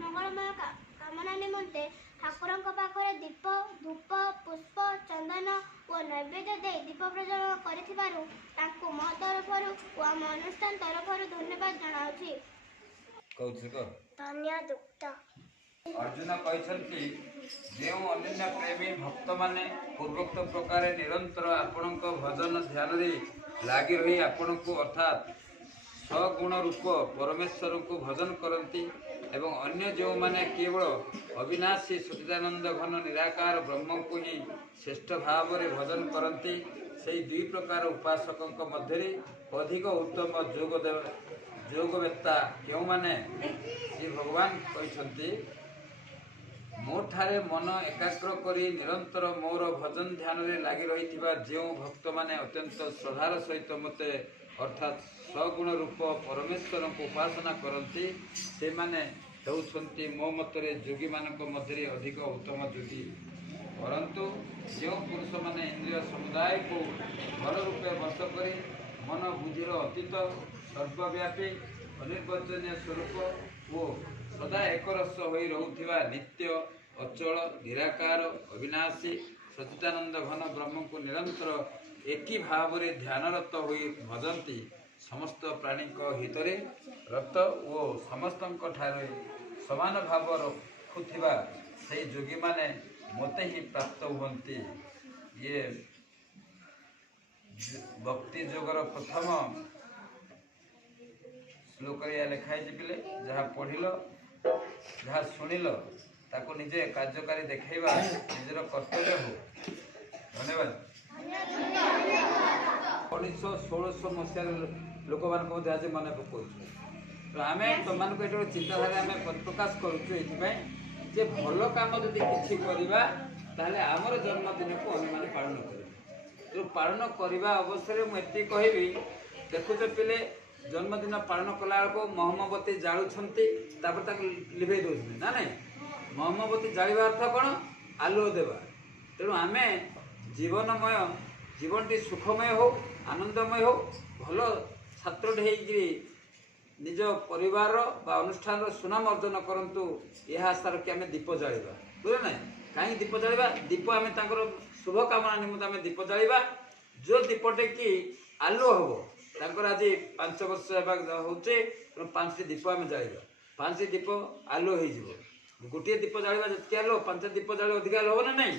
ମଙ୍ଗଳମୟ କାମନା ନିମନ୍ତେ ଠାକୁରଙ୍କ ପାଖରେ ଦୀପ ଧୂପ ପୁଷ୍ପ ଚନ୍ଦନ ଓ ନୈବେଦ୍ୟ ଦେଇ ଦୀପ ପ୍ରଜ୍ୱଳନ କରିଥିବାରୁ ତାଙ୍କୁ ମୋ ତରଫରୁ ଓ ଆମ ଅନୁଷ୍ଠାନ ତରଫରୁ ଧନ୍ୟବାଦ ଜଣାଉଛି। अर्जुन कहते जो अन्य प्रेमी भक्त माने पूर्वोक्त प्रकार निरंतर आपण भजन ध्यान लगी रही आपण को अर्थात सगुण रूप परमेश्वर को भजन करती एवं अन्य जो माने केवल अविनाशी सच्चिदानंद घन निराकार ब्रह्म को ही श्रेष्ठ भाव में भजन करती से दुई प्रकार उपासक मध्य अधिक उत्तम योगवेत्ता क्यों माने श्री भगवान कहते मोठारे मन एकाग्र करी निरंतर मोर भजन ध्यान रे लगी रही जो भक्त माने अत्यंत श्रद्धार सहित मते अर्थात सगुण रूप परमेश्वर को उपासना करती से माने होउछंती मो मतरे योगी मानक मध्य अधिक उत्तम योगी परंतु जो पुरुष माने इंद्रिय समुदाय को भल रूपे वश करी मन बुद्धिर अतीत सर्वव्यापी अनिर्वचनीय स्वरूप वो सदा एकरस होई रहुथिबा नित्य अचल निराकार अविनाशी सच्चिदानंद घन ब्रह्म को निरंतर एकी भाव रे ध्यानरत होई भजंती समस्त प्राणी हितरे रत ओ समस्त ठारे समान भाव रखुथिबा से योगी माने मते ही प्राप्त हुंती। ये भक्ति जोगर प्रथम श्लोक लिखाई पिले जहाँ पढ़िल जहाँ शुणिल ताको निजे कार्यकारी देखा निजर कर्तव्य हो। धन्यवाद। 1916 मसीह लोक मान आज मन पकाऊ तो आम तुम ये चिंताधारा आम प्रकाश करुचे भल कम जदि कि आमर जन्मदिन को अन्य पालन कर तो पालन करने अवसर मुझे कहबी देखुच पिले जन्मदिन पालन कला बेलू मोहम्मबती जालुंट लिभे दौर ना ना मोहम्मबती जावा अर्थ कौन आलुओ देवा तेणु आम जीवनमय जीवनटी सुखमय हो आनंदमय हो भल छात्रटे हो निज परिवार बा अनुष्ठान सुनाम अर्जन करूँ यह आशा रखी आम दीप जावा बुझे ना कहीं दीप जावा दीप आम शुभ कामना निमित्त आम दीप जावा जो दीपटे कि आलुओ हम तांकर आज 5 वर्ष होचे 5टी दीप आम जावा 5टी दीप आलुओ हो गोटे दीप जावा जितकी आलो 5 दीप जाले अधिक आलो हो ना नहीं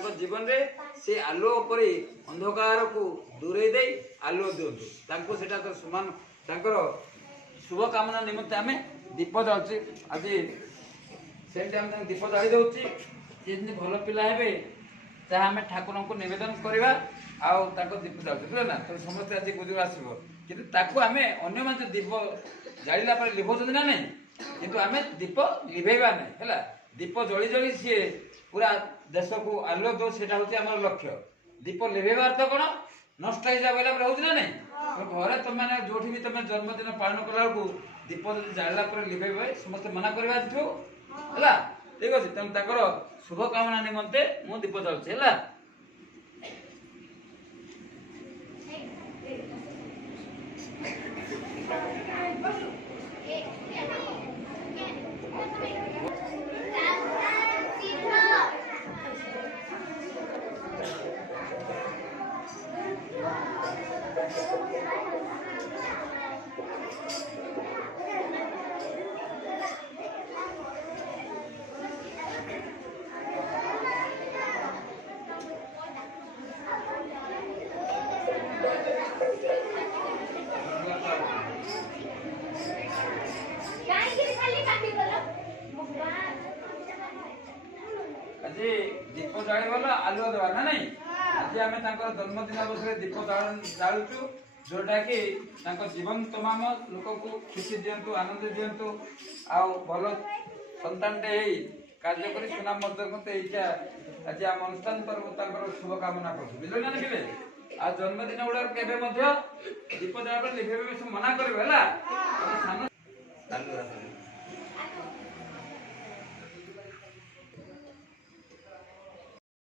तो जीवन रे से आलो पर अंधकार को दूरे दे आलो दिंतु से समान तांकर शुभ कामना निमित्त आम दीप जाऊे आज से दीप जाली दूसरी जी भल पिला हे जहाँ आम ठाकुर को निवेदन करवा आउ दीप जाऊे बुझे ना तो समस्त आज बुझ आसो कि आम अन्य मान दीप जाला लिभौं ना नहीं किंतु आम दीप लिभेबा नहीं है दीप जली जली सी पूरा देश को आलो दो से हूँ आम लक्ष्य दीप लिभेबा अर्थ कौन नष्ट हो बोला रोज ना नहीं घरे तुम जो भी तुम जन्मदिन पालन कला दीप जब जाला लिभेबे समस्त मना करवा है ठीक अच्छे तेणु शुभ कामना निमंते मु दीप जाऊे है। दीप जाला आलुआ देवा ना नहीं आज आम जन्मदिन अवसर दीप जालुचु जोटा कि जीवन तमाम लोक को खुशी दिंतु आनंद दिंतु आउ भल संतानटे कार्य कर सुनाम अर्जन करते आज आम अनुष्ठान तरफ शुभ कामना कर बुझे ना कि आ जन्मदिन गुड़ा के दीप जला लिखे मना कर